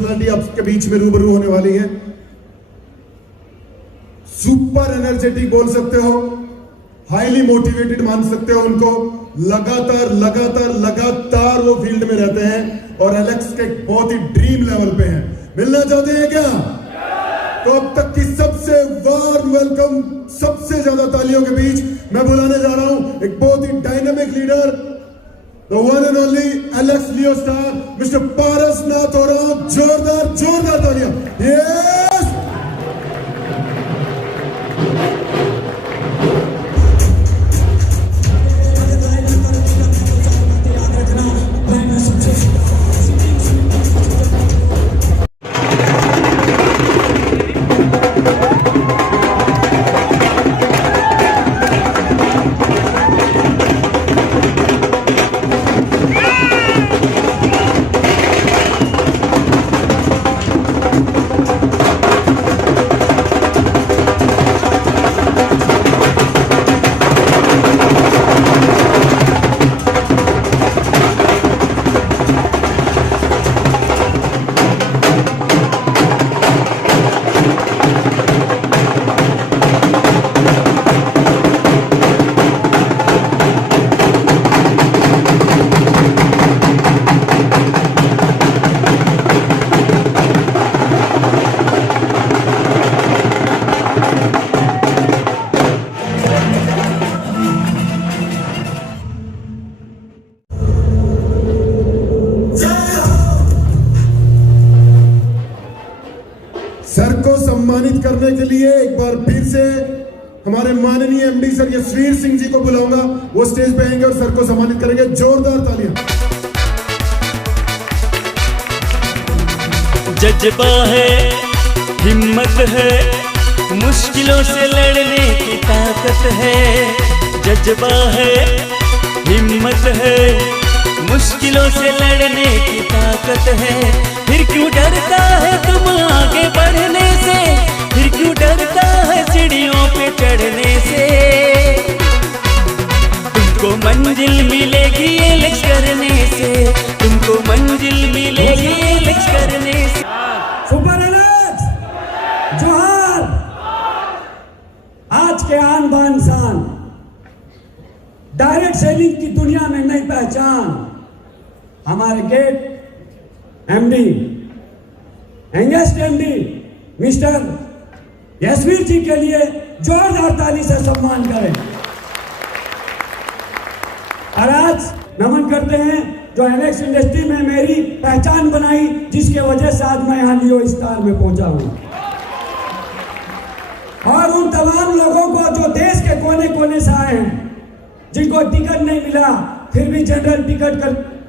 Personality आपके बीच में रूबरू होने वाली है। सुपर एनर्जेटिक बोल सकते हो, हाईली मोटिवेटेड मान सकते हो उनको। लगातार वो फील्ड में रहते हैं और एलेक्स के बहुत ही ड्रीम लेवल पे हैं। मिलना चाहते हैं क्या? तो अब तक की सबसे वार्म वेलकम, सबसे ज्यादा तालियों के बीच मैं बुलाने जा रहा हूं एक बहुत ही dynamic leader, the one and only Alex Leo star, mister Paras Nath Oraon. जोरदार तालियां। यस, सर को सम्मानित करने के लिए एक बार फिर से हमारे माननीय एमडी सर यशवीर सिंह जी को बुलाऊंगा। वो स्टेज पे आएंगे और सर को सम्मानित करेंगे। जोरदार तालियां। जज्बा है, हिम्मत है, मुश्किलों से लड़ने की ताकत है। जज्बा है, हिम्मत है, मुश्किलों से लड़ने की ताकत है। फिर क्यों डरता है तुम आगे बढ़ने से? फिर क्यों डरता है सीढ़ियों पे चढ़ने से? तुमको मंजिल मिलेगी एलेक्स करने से, तुमको मंजिल मिलेगी एलेक्स करने से। सुपर एलेक्स जोहार। आज के आन बान शान, डायरेक्ट सेलिंग की दुनिया में नई पहचान। हमारे गेट MD, youngest MD mister Yashveer ji के लिए जोरदार ताली से सम्मान करें। और आज नमन करते हैं जो एलेक्स इंडस्ट्री में मेरी पहचान बनाई, जिसके वजह से आज मैं यहाँ लियो स्टार में पहुंचा हूं। और उन तमाम लोगों को जो देश के कोने कोने से आए हैं, जिनको टिकट नहीं मिला फिर भी जनरल टिकट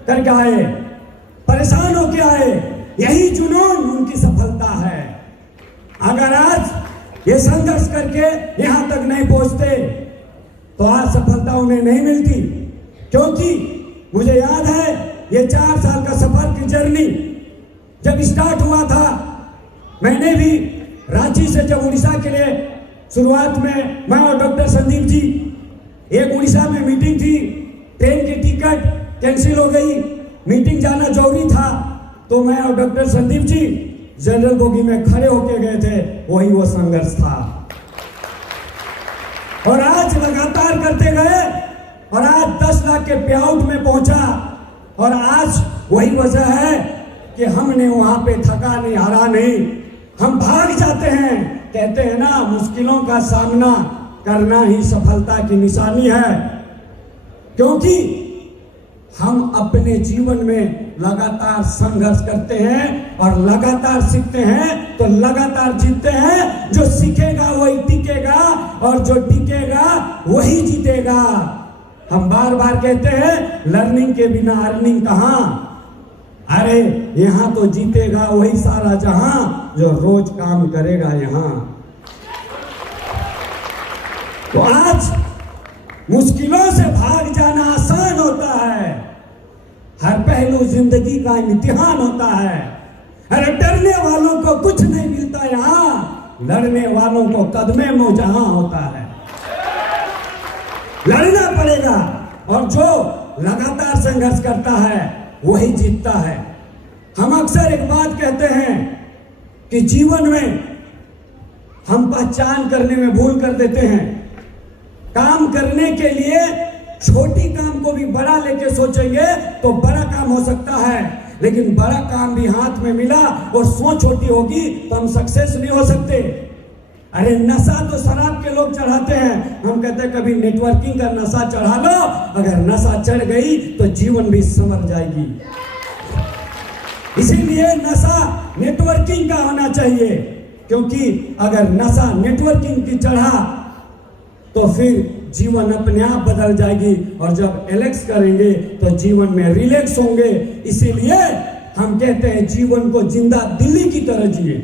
करके आए, परेशान होके आए, यही जुनून उनकी सफलता है। अगर आज ये संघर्ष करके यहां तक नहीं पहुंचते तो आज सफलता उन्हें नहीं मिलती। क्योंकि मुझे याद है ये 4 साल का सफर की जर्नी जब स्टार्ट हुआ था, मैंने भी रांची से जब उड़ीसा के लिए शुरुआत में मैं और डॉक्टर संदीप जी, एक उड़ीसा में मीटिंग थी, ट्रेन की टिकट कैंसिल हो गई, मीटिंग जाना जरूरी था, तो मैं और doctor Sandeep ji general bogie में खड़े होके गए थे। वही वो संघर्ष था और आज लगातार करते गए और आज 10 लाख के पे आउट में पहुंचा। और आज वही वजह है कि हमने वहां पे थका नहीं, हारा नहीं, हम भाग जाते हैं। कहते हैं ना, मुश्किलों का सामना करना ही सफलता की निशानी है। क्योंकि हम अपने जीवन में लगातार संघर्ष करते हैं और लगातार सीखते हैं तो लगातार जीतते हैं। जो सीखेगा वही टिकेगा और जो टिकेगा वही जीतेगा। हम बार बार कहते हैं लर्निंग के बिना अर्निंग कहां। अरे यहां तो जीतेगा वही सारा जहां जो रोज काम करेगा यहां। तो आज मुश्किलों से भाग जाना आसान होता है, हर पहलू जिंदगी का इम्तिहान होता है। अरे डरने वालों को कुछ नहीं मिलता यहाँ, लड़ने वालों को कदमे में जहां होता है। लड़ना पड़ेगा और जो लगातार संघर्ष करता है वही जीतता है। हम अक्सर एक बात कहते हैं, कि जीवन में हम पहचान करने में भूल कर देते हैं। काम करने के लिए छोटी काम को भी बड़ा लेके सोचेंगे तो बड़ा काम हो सकता है, लेकिन बड़ा काम भी हाथ में मिला और सोच छोटी होगी तो हम सक्सेस नहीं हो सकते। अरे नशा तो शराब के लोग चढ़ाते हैं, हम कहते हैं कभी नेटवर्किंग का नशा चढ़ा लो, अगर नशा चढ़ गई तो जीवन भी संवर जाएगी। इसीलिए नशा नेटवर्किंग का होना चाहिए, क्योंकि अगर नशा नेटवर्किंग की चढ़ा तो फिर जीवन अपने आप बदल जाएगी, और जब रिलैक्स करेंगे तो जीवन में रिलैक्स होंगे। इसीलिए हम कहते हैं जीवन को जिंदा दिल्ली की तरह जिए।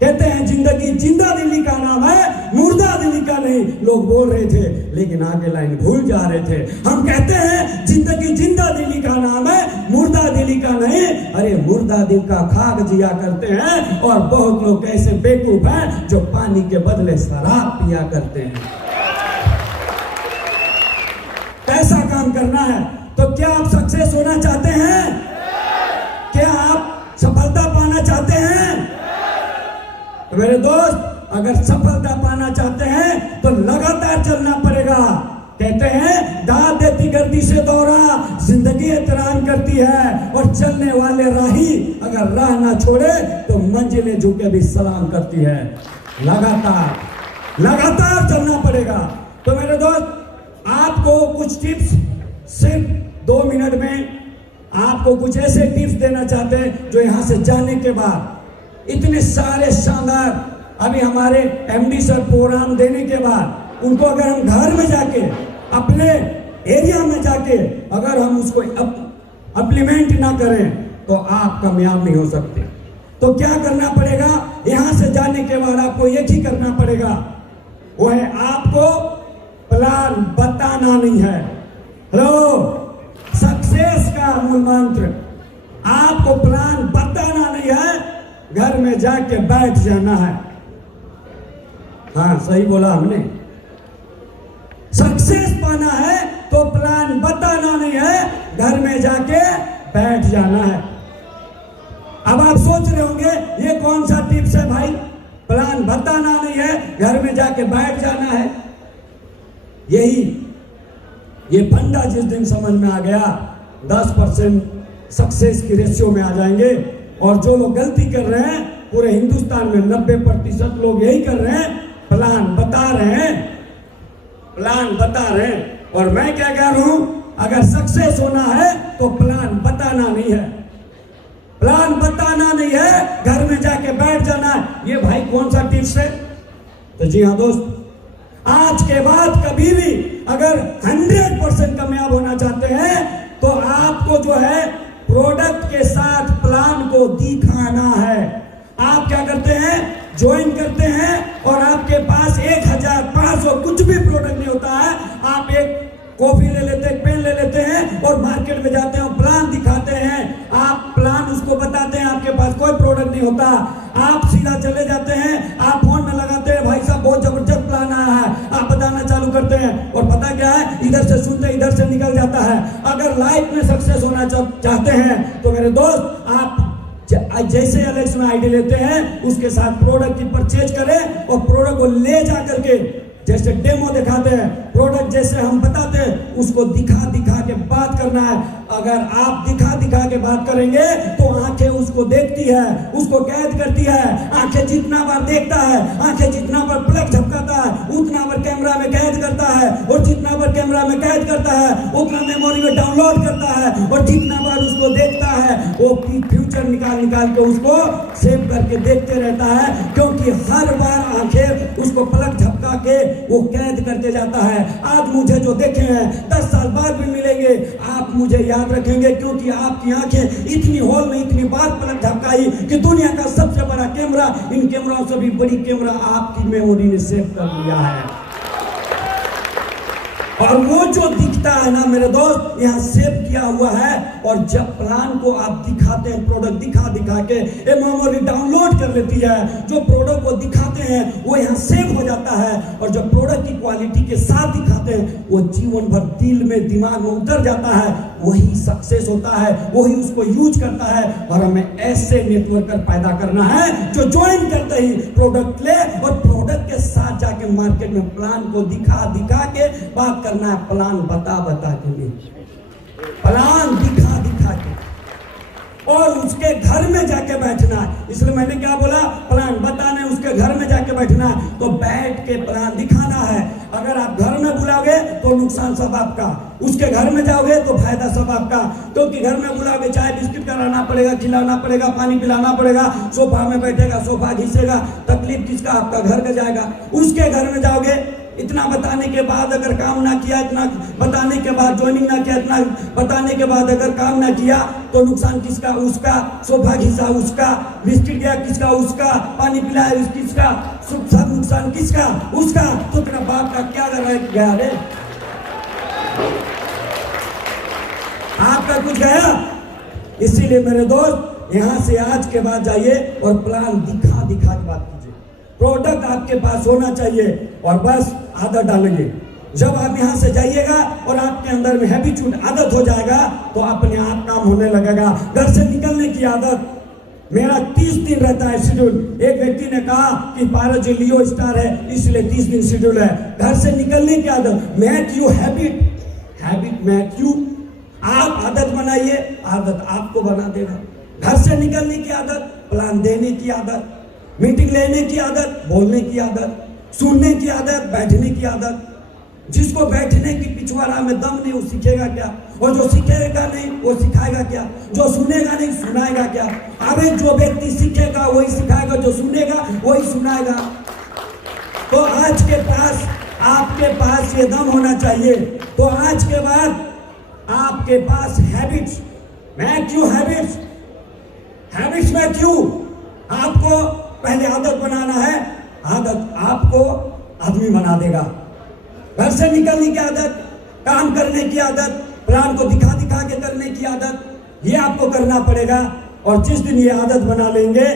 कहते हैं जिंदगी जिंदा दिल्ली का नाम है, मुर्दा दिल्ली का नहीं। लोग बोल रहे थे लेकिन आगे लाइन भूल जा रहे थे। हम कहते हैं जिंदगी जिंदा दिल्ली का नाम है, मुर्दा दिल्ली का नहीं। अरे मुर्दा दिल का खाक जिया करते हैं, और बहुत लोग ऐसे बेवकूफ हैं जो पानी के बदले शराब पिया करते हैं। ऐसा काम करना है तो क्या आप सक्सेस होना चाहते हैं? क्या आप सफलता पाना चाहते हैं? तो मेरे दोस्त, अगर सफलता पाना चाहते हैं तो लगातार चलना पड़ेगा। कहते हैं दाद देती गर्दी से दौरा, जिंदगी एहतराम करती है, और चलने वाले राही अगर राह ना छोड़े तो मंजिलें झुके भी सलाम करती है। लगातार चलना पड़ेगा। तो मेरे दोस्त, आपको कुछ टिप्स सिर्फ 2 मिनट में आपको कुछ ऐसे टिप्स देना चाहते हैं जो यहां से जाने के बाद इतने सारे शानदार अभी हमारे एमडी सर प्रोग्राम देने के बाद उनको अगर हम घर में जाके अपने एरिया में जाके अगर हम उसको इम्प्लीमेंट ना करें तो आप कामयाब नहीं हो सकते। तो क्या करना पड़ेगा? यहां से जाने के बाद आपको एक ही करना पड़ेगा, वो है आपको प्लान बताना नहीं है। हेलो, सक्सेस का मूल मंत्र आपको प्लान बताना नहीं है, घर में जाके बैठ जाना है। हाँ, सही बोला हमने। सक्सेस पाना है तो प्लान बताना नहीं है, घर में जाके बैठ जाना है। अब आप सोच रहे होंगे ये कौन सा टिप्स है भाई, प्लान बताना नहीं है, घर में जाके बैठ जाना है। ये फंडा जिस दिन समझ में आ गया 10% सक्सेस की रेशियो में आ जाएंगे। और जो लोग गलती कर रहे हैं पूरे हिंदुस्तान में 90% लोग यही कर रहे हैं, प्लान बता रहे हैं। और मैं क्या कह रहा हूं, अगर सक्सेस होना है तो प्लान बताना नहीं है, प्लान बताना नहीं है, घर में जाके बैठ जाना है। ये भाई कौन सा टिप्स है? तो जी हाँ दोस्त, आज के बाद कभी भी अगर 100% कामयाब होना चाहते हैं तो आपको जो है प्रोडक्ट के साथ प्लान को दिखाना है। आप क्या करते हैं, ज्वाइन करते हैं और आपके पास 1500 कुछ भी प्रोडक्ट नहीं होता है। आप एक कॉफी ले लेते हैं, पेन ले लेते हैं और मार्केट में जाते हैं और प्लान दिखाते हैं। आप प्लान उसको बताते हैं, आपके पास कोई प्रोडक्ट नहीं होता। आप सीधा चले जाते हैं, आप फोन में लगाते हैं, भाई साहब बहुत जबरदस्त प्लान आया है, आप बताना चालू करते हैं और पता क्या है, इधर से सुनते इधर से निकल जाता है। अगर लाइफ में सक्सेस होना चाहते हैं तो मेरे दोस्त, आप जैसे एलेक्स में आईडी लेते हैं उसके साथ प्रोडक्ट की परचेज करें और प्रोडक्ट को ले जा करके जैसे डेमो दिखाते हैं, प्रोडक्ट जैसे हम बताते हैं उसको दिखा के बात करना है। अगर आप दिखा के बात करेंगे तो आंखें उसको देखती है, उसको कैद करती है। आंखें जितना बार देखता है, आंखें जितना बार पलक झपकाता है, उतना बार कैमरा में कैद करता है, और जितना बार कैमरा में कैद करता है उतना मेमोरी में डाउनलोड करता है, और जितना बार उसको देखता है वो फ्यूचर निकाल के उसको सेव करके देखते रहता है, क्योंकि हर बार आंखें उसको पलक झपका के वो कैद करते जाता है। आज मुझे जो देखे हैं 10 साल बाद भी मिलेंगे, आप मुझे याद रखेंगे, क्योंकि आपकी आंखें इतनी हॉल में इतनी बार पलक झपकाई कि दुनिया का सबसे बड़ा कैमरा, इन कैमराओं से भी बड़ी कैमरा आपकी मेमोरी ने सेव कर लिया है। और वो जो दिखता है ना मेरे दोस्त, यहाँ सेव किया हुआ है। और जब प्लान को आप दिखाते हैं, प्रोडक्ट दिखा के ये मेमोरी डाउनलोड कर लेती है। जो प्रोडक्ट को दिखाते हैं वो यहाँ सेव हो जाता है। और जब प्रोडक्ट की क्वालिटी के साथ दिखाते हैं वो जीवन भर दिल में, दिमाग में उतर जाता है। वही सक्सेस होता है, वही उसको यूज करता है। और हमें ऐसे नेटवर्कर पैदा करना है जो ज्वाइन करते ही प्रोडक्ट ले और प्रोडक्ट के साथ जाके मार्केट में प्लान को दिखा के बात करना है। प्लान बता के नहीं, प्लान दिखा के और उसके घर में जाके बैठना है। इसलिए मैंने क्या बोला, प्लान बताने उसके घर में जाके बैठना है। तो बैठ के प्लान दिखाना है। अगर आप घर में बुलाओगे तो नुकसान सब आपका, उसके घर में जाओगे तो फायदा सब आपका। क्योंकि घर में बुलाओगे, चाय बिस्किट कराना पड़ेगा, खिलाना पड़ेगा, पानी पिलाना पड़ेगा, सोफा में बैठेगा, सोफा घिसेगा, तकलीफ किसका, आपका घर का जाएगा। उसके घर में जाओगे, इतना बताने के बाद अगर काम ना किया, इतना बताने के बाद ज्वाइनिंग ना किया, इतना बताने के बाद अगर काम ना किया, तो नुकसान किसका, उसका। सोफा घिसा उसका, बिस्किट गया किसका, उसका। पानी पिलाया किसका, सब नुकसान किसका, उसका। तो तेरा बाप का क्या गया रे, आपका कुछ गया। इसीलिए मेरे दोस्त, यहाँ से आज के बाद जाइए और प्लान दिखा के बात कीजिए। प्रोडक्ट आपके पास होना चाहिए और बस आदत डालेंगे। जब आप यहाँ से जाइएगा और आपके अंदर में हैबिचूड, आदत हो जाएगा, तो अपने आप काम होने लगेगा। घर से निकलने की आदत, मेरा 30 दिन रहता है शेड्यूल। एक व्यक्ति ने कहा कि पारस जी लियो स्टार है इसलिए 30 दिन शेड्यूल है। घर से निकलने की आदत, make you habit make you. आप आदत बनाइए, आदत आपको बना देगा। घर से निकलने की आदत, प्लान देने की आदत, मीटिंग लेने की आदत, बोलने की आदत, सुनने की आदत, बैठने की आदत। जिसको बैठने की पिछवाड़ा में दम नहीं वो सीखेगा क्या, और जो सीखेगा नहीं वो सिखाएगा क्या, जो सुनेगा नहीं सुनाएगा क्या। अबे जो व्यक्ति सीखेगा वही सिखाएगा, जो सुनेगा वही सुनाएगा। तो आज के पास, आपके पास ये दम होना चाहिए। तो आज के बाद आपके पास habits, make you habits make you. आपको पहले आदत बनाना है, आदत आपको आदमी बना देगा। घर से निकलने की आदत, काम करने की आदत, प्लान को दिखा के करने की आदत, ये आपको करना पड़ेगा। और जिस दिन ये आदत बना लेंगे,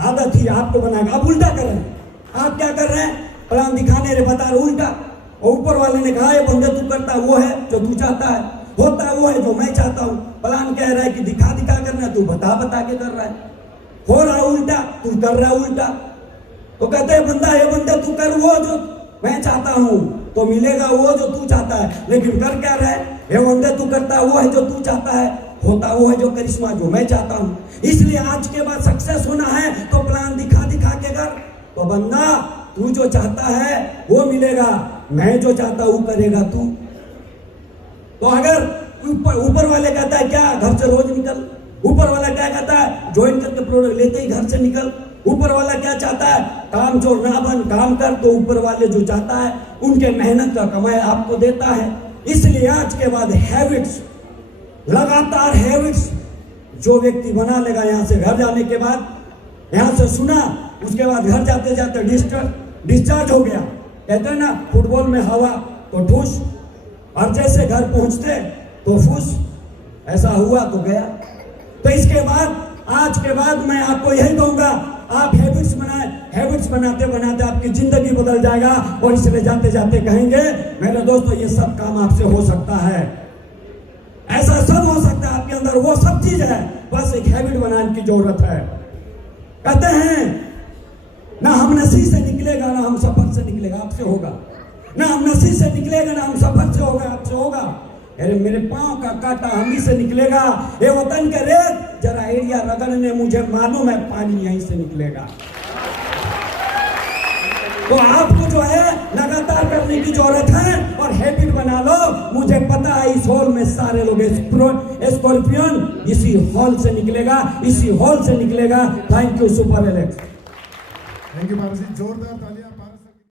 आदत ही आपको बनाएगा। आप उल्टा कर रहे हैं, आप क्या कर रहे हैं, प्लान दिखाने रे बता रहे उल्टा। और ऊपर वाले ने कहा ये बंदे तू करता वो है जो तू चाहता है, होता वो है जो मैं चाहता हूँ। प्लान कह रहा है कि दिखा करना, तू बता के कर रहा है। हो रहा उल्टा, तू कर रहा उल्टा। तो कहते हैं बंदा, ये बंदा तू कर वो जो मैं चाहता हूं, तो मिलेगा वो जो तू चाहता है। लेकिन कर क्या रहा है, ये बंदा तू करता वो है जो तू चाहता है, होता वो है जो करिश्मा जो मैं चाहता हूं। इसलिए आज के बाद सक्सेस होना है तो प्लान दिखा के कर। तो बंदा, तू जो चाहता है वो मिलेगा, मैं जो चाहता हूं करेगा तू। तो अगर ऊपर वाले कहता है क्या, घर से रोज निकल। ऊपर वाला क्या कहता है, ज्वाइन करके प्रोडक्ट लेते ही घर से निकल। ऊपर वाला क्या चाहता है, काम चोर ना बन, काम कर। तो ऊपर वाले जो चाहता है उनके मेहनत का कमाई आपको देता है। इसलिए आज के बाद हैबिट्स, लगातार हैबिट्स जो व्यक्ति बना लेगा, यहाँ से घर जाने के बाद, यहाँ से सुना, उसके बाद घर जाते जाते डिस्चार्ज हो गया। कहते हैं ना फुटबॉल में हवा तो ठूस, और जैसे घर पहुंचते तो फूस। ऐसा हुआ तो गया। तो इसके बाद, आज के बाद मैं आपको यही कहूंगा, आप हैबिट्स बनाए। हैबिट्स बनाते आपकी जिंदगी बदल जाएगा। और इसलिए जाते जाते कहेंगे मेरे दोस्तों, ये सब काम आपसे हो सकता है, ऐसा सब हो सकता है। आपके अंदर वो सब चीज है, बस एक हैबिट बनाने की जरूरत है। कहते हैं ना हम नसीब से निकलेगा, ना हम सफर से निकलेगा, आपसे होगा। ना हम नसीब से निकलेगा, ना हम सफर से होगा, आपसे होगा। अरे मेरे पांव का कांटा हम ही से निकलेगा। ये वतन के रेत जरा एरिया रगड़ने, मुझे मालूम है पानी यहीं से निकलेगा। तो आपको जो है लगातार करने की जरूरत है और हैबिट बना लो। मुझे पता है इस हॉल में सारे लोग स्कॉर्पियन इसी हॉल से निकलेगा, इसी हॉल से निकलेगा। Thank you super Alex. Thank you Paras ji, जोरदार तालियां।